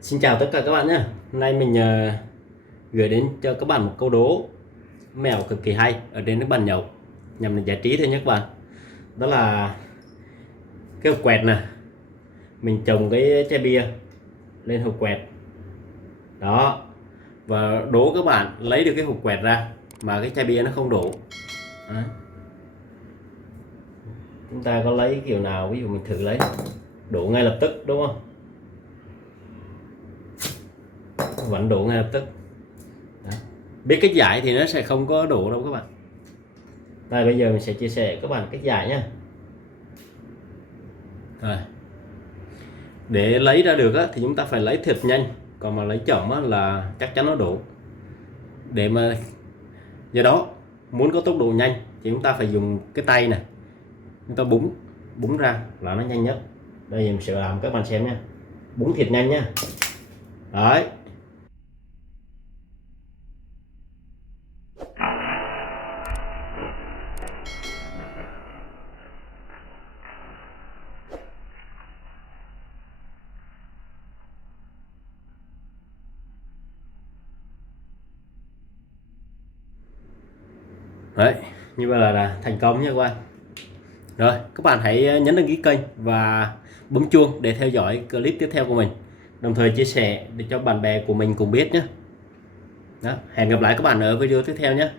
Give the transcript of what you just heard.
Xin chào tất cả các bạn nhé. Hôm nay mình gửi đến cho các bạn một câu đố mẹo cực kỳ hay ở trên cái bàn nhậu nhằm giải trí thôi nhé các bạn. Đó là cái hộp quẹt nè, mình trồng cái chai bia lên hộp quẹt đó, và đố các bạn lấy được cái hộp quẹt ra mà cái chai bia nó không đổ. Đấy. Chúng ta có lấy kiểu nào, ví dụ mình thử lấy đổ ngay lập tức đúng không, vẫn đổ ngay lập tức. Đó. Biết cách giải thì nó sẽ không có đổ đâu các bạn. Đây bây giờ mình sẽ chia sẻ các bạn cách giải nhé. Rồi. Để lấy ra được á, thì chúng ta phải lấy thật nhanh, còn mà lấy chậm á, là chắc chắn nó đổ. Để mà do đó muốn có tốc độ nhanh thì chúng ta phải dùng cái tay này, chúng ta búng búng ra là nó nhanh nhất. Đây mình sẽ làm các bạn xem nha, búng thiệt nhanh nha. Đấy. Đấy, như vậy là thành công nha các bạn. Rồi, các bạn hãy nhấn đăng ký kênh và bấm chuông để theo dõi clip tiếp theo của mình. Đồng thời chia sẻ để cho bạn bè của mình cùng biết nhé. Đó, hẹn gặp lại các bạn ở video tiếp theo nhé.